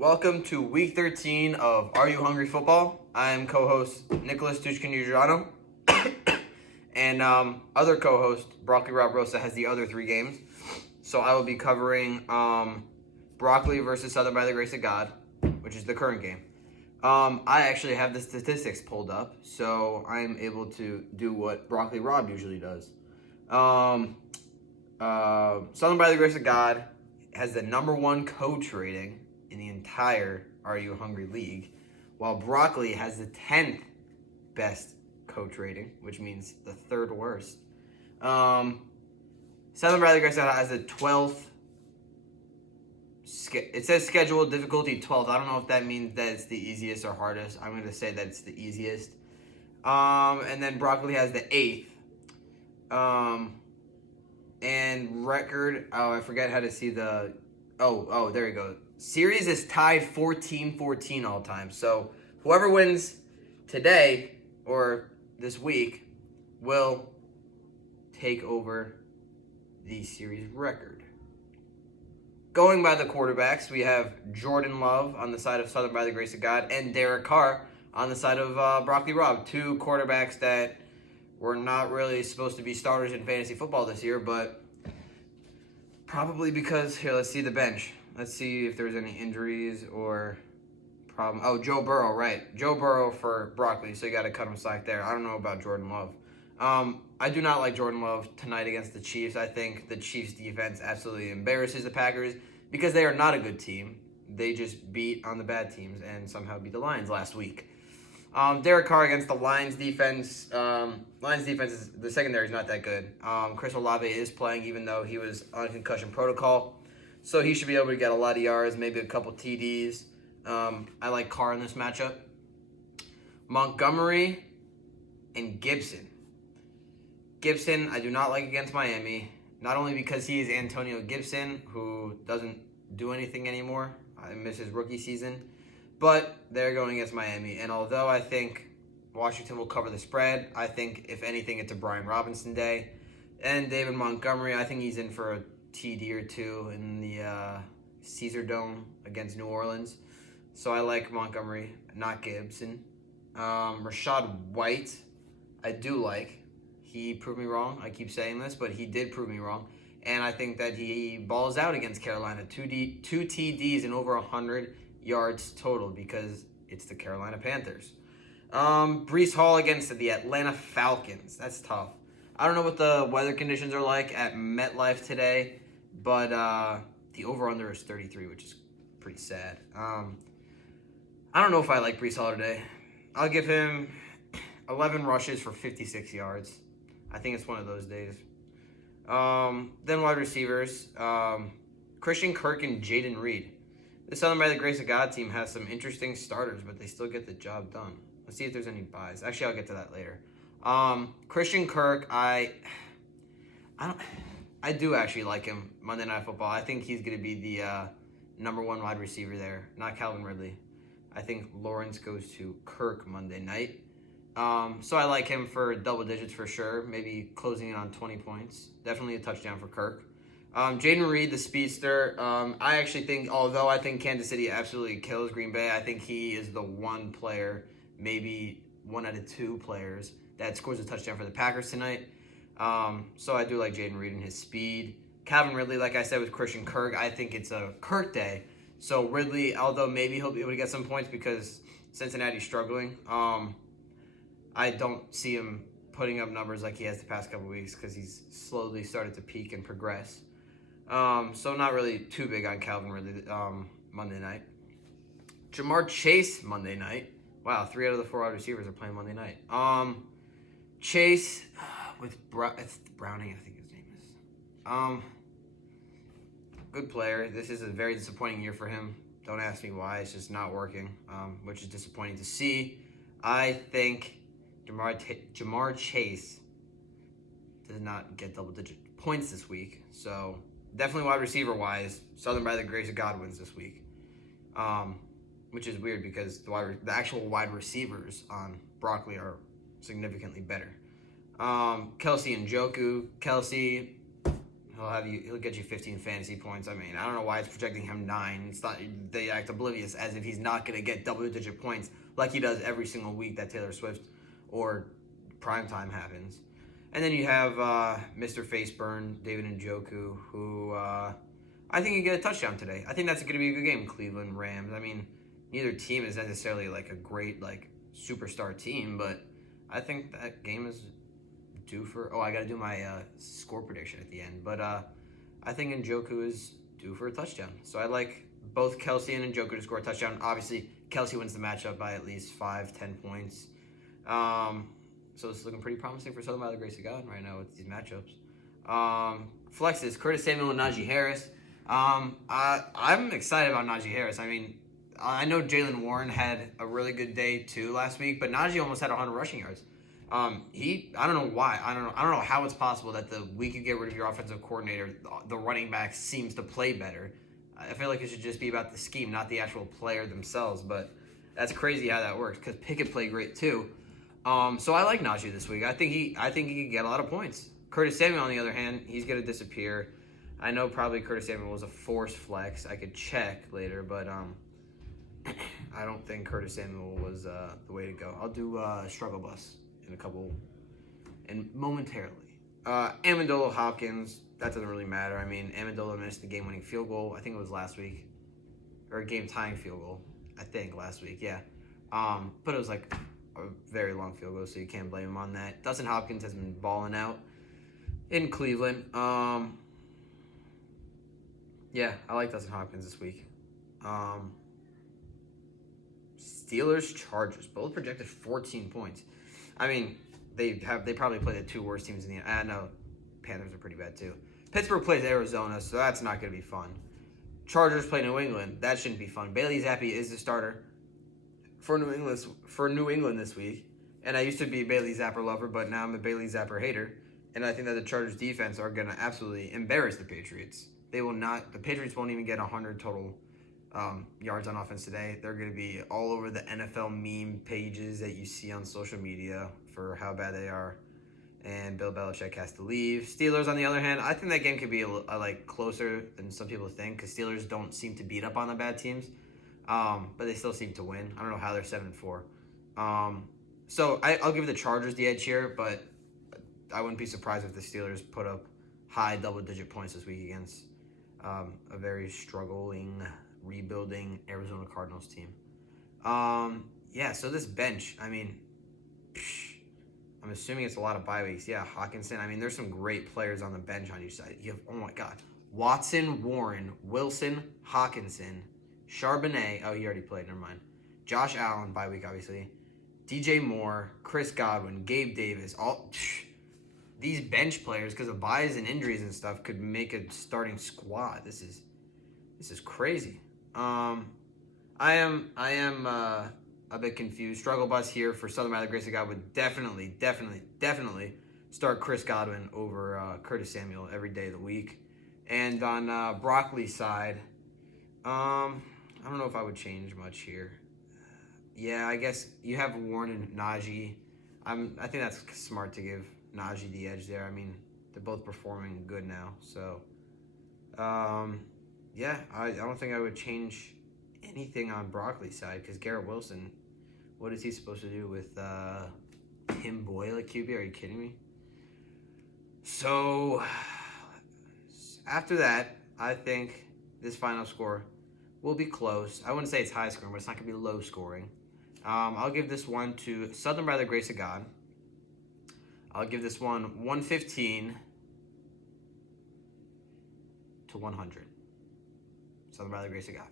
Welcome to week 13 of Are You Hungry Football? I'm co-host Nicholas Tushkin-Udrano, and other co-host Broccoli Rob Rosa has the other three games. So I will be covering Broccoli versus Southern by the Grace of God, which is the current game. I actually have the statistics pulled up, so I'm able to do what Broccoli Rob usually does. Southern by the Grace of God has the number one coach rating in the entire Are You Hungry League, while Broccoli has the 10th best coach rating, which means the third worst. Southern by the Grace of God has the 12th. It says scheduled difficulty 12th. I don't know if that means that it's the easiest or hardest. I'm going to say that it's the easiest. And then Broccoli has the 8th. And record, I forget how to see the, there you go. Series is tied 14-14 all time. So whoever wins today or this week will take over the series record. Going by the quarterbacks, we have Jordan Love on the side of Southern by the Grace of God and Derek Carr on the side of Broccoli Rob. Two quarterbacks that were not really supposed to be starters in fantasy football this year, but probably because, here, let's see the bench. Let's see if there's any injuries or problem. Oh, Joe Burrow, right. Joe Burrow for Broccoli, so you got to cut him slack there. I don't know about Jordan Love. I do not like Jordan Love tonight against the Chiefs. I think the Chiefs' defense absolutely embarrasses the Packers because they are not a good team. They just beat on the bad teams and somehow beat the Lions last week. Derek Carr against the Lions defense. Lions defense, the secondary is not that good. Chris Olave is playing even though he was on concussion protocol. So he should be able to get a lot of yards, maybe a couple TDs. I like Carr in this matchup. Montgomery and Gibson. Gibson, I do not like against Miami. Not only because he is Antonio Gibson, who doesn't do anything anymore. I miss his rookie season. But they're going against Miami. And although I think Washington will cover the spread, I think, if anything, it's a Brian Robinson day. And David Montgomery, I think he's in for a TD or two in the Caesar Dome against New Orleans. So I like Montgomery, not Gibson. Rashad White, I do like. He proved me wrong. I keep saying this, but he did prove me wrong. And I think that he balls out against Carolina. Two TDs and over 100 yards total because it's the Carolina Panthers. Breece Hall against the Atlanta Falcons. That's tough. I don't know what the weather conditions are like at MetLife today, but the over-under is 33, which is pretty sad. I don't know if I like Breece Hall today. I'll give him 11 rushes for 56 yards. I think it's one of those days. Then wide receivers, Christian Kirk and Jaden Reed. The Southern by the Grace of God team has some interesting starters, but they still get the job done. Let's see if there's any buys. Actually, I'll get to that later. Christian Kirk, I do actually like him Monday Night Football. I think he's going to be the number one wide receiver there, not Calvin Ridley. I think Lawrence goes to Kirk Monday night. So I like him for double digits for sure, maybe closing in on 20 points. Definitely a touchdown for Kirk. Jaden Reed, the speedster, I actually think, although I think Kansas City absolutely kills Green Bay, I think he is the one player, maybe one out of two players, that scores a touchdown for the Packers tonight. So I do like Jaden Reed and his speed. Calvin Ridley, like I said, with Christian Kirk, I think it's a Kirk day. So Ridley, although maybe he'll be able to get some points because Cincinnati's struggling, I don't see him putting up numbers like he has the past couple weeks because he's slowly started to peak and progress. So not really too big on Calvin Ridley Monday night. Jamar Chase Monday night. Wow, 3 out of the 4 wide receivers are playing Monday night. Chase with it's Browning, I think his name is. Good player. This is a very disappointing year for him. Don't ask me why. It's just not working, which is disappointing to see. I think Jamar Chase does not get double-digit points this week. So definitely wide receiver-wise, Southern by the Grace of God wins this week. Which is weird because the actual wide receivers on Broccoli are significantly better. Kelsey and Njoku. Kelsey, He'll get you 15 fantasy points. I mean, I don't know why it's projecting him 9. It's not, they act oblivious as if he's not going to get double-digit points like he does every single week that Taylor Swift or primetime happens. And then you have Mr. Faceburn, David Njoku, who I think he get a touchdown today. I think that's going to be a good game. Cleveland Rams. I mean, neither team is necessarily like a great like superstar team, but I think that game is due for. Oh, I got to do my score prediction at the end, but I think Njoku is due for a touchdown. So I like both Kelsey and Njoku to score a touchdown. Obviously, Kelsey wins the matchup by at least 5-10 points. So it's looking pretty promising for Southern by the grace of God right now with these matchups. Flexes, Curtis Samuel and Najee Harris. I'm excited about Najee Harris. I mean, I know Jaylen Warren had a really good day too last week, but Najee almost had 100 rushing yards. I don't know why. I don't know how it's possible that the week you get rid of your offensive coordinator, the running back seems to play better. I feel like it should just be about the scheme, not the actual player themselves. But that's crazy how that works because Pickett played great too. So I like Najee this week. I think he could get a lot of points. Curtis Samuel, on the other hand, he's gonna disappear. I know probably Curtis Samuel was a forced flex. I could check later, but I don't think Curtis Samuel was the way to go. I'll do struggle bus in a couple and momentarily. Amendola Hopkins, that doesn't really matter. I mean, Amendola missed the game-winning field goal. I think it was last week, or a game-tying field goal. I think last week, yeah. But it was like a very long field goal, so you can't blame him on that. Dustin Hopkins has been balling out in Cleveland. Yeah, I like Dustin Hopkins this week. Steelers, Chargers, both projected 14 points. I mean, they probably play the two worst teams in the. I know, Panthers are pretty bad too. Pittsburgh plays Arizona, so that's not going to be fun. Chargers play New England. That shouldn't be fun. Bailey Zappi is the starter for New England this week. And I used to be a Bailey Zapper lover, but now I'm a Bailey Zapper hater. And I think that the Chargers defense are going to absolutely embarrass the Patriots. They will not. The Patriots won't even get 100 total yards on offense today. They're going to be all over the NFL meme pages that you see on social media for how bad they are. And Bill Belichick has to leave. Steelers, on the other hand, I think that game could be like closer than some people think because Steelers don't seem to beat up on the bad teams, but they still seem to win. I don't know how they're 7-4. So I'll give the Chargers the edge here, but I wouldn't be surprised if the Steelers put up high double-digit points this week against a very struggling, rebuilding Arizona Cardinals team. Yeah, so this bench, I mean, I'm assuming it's a lot of bye weeks. Yeah, Hawkinson. I mean, there's some great players on the bench on each side. You have, oh my God, Watson, Warren, Wilson, Hawkinson, Charbonnet. Oh, he already played. Never mind. Josh Allen, bye week, obviously. DJ Moore, Chris Godwin, Gabe Davis. All these bench players, because of buys and injuries and stuff, could make a starting squad. This is crazy. I am a bit confused. Struggle bus here for Southern by the grace of God would definitely start Chris Godwin over Curtis Samuel every day of the week. And on Broccoli's side, I don't know if I would change much here. Yeah, I guess you have Warren and Najee. I think that's smart to give Najee the edge there. I mean, they're both performing good now. So, yeah, I don't think I would change anything on Broccoli's side because Garrett Wilson, what is he supposed to do with Tim Boyle at QB? Are you kidding me? So, after that, I think this final score will be close. I wouldn't say it's high scoring, but it's not going to be low scoring. I'll give this one to Southern by the grace of God. I'll give this one 115 to 100. Southern by the grace of God.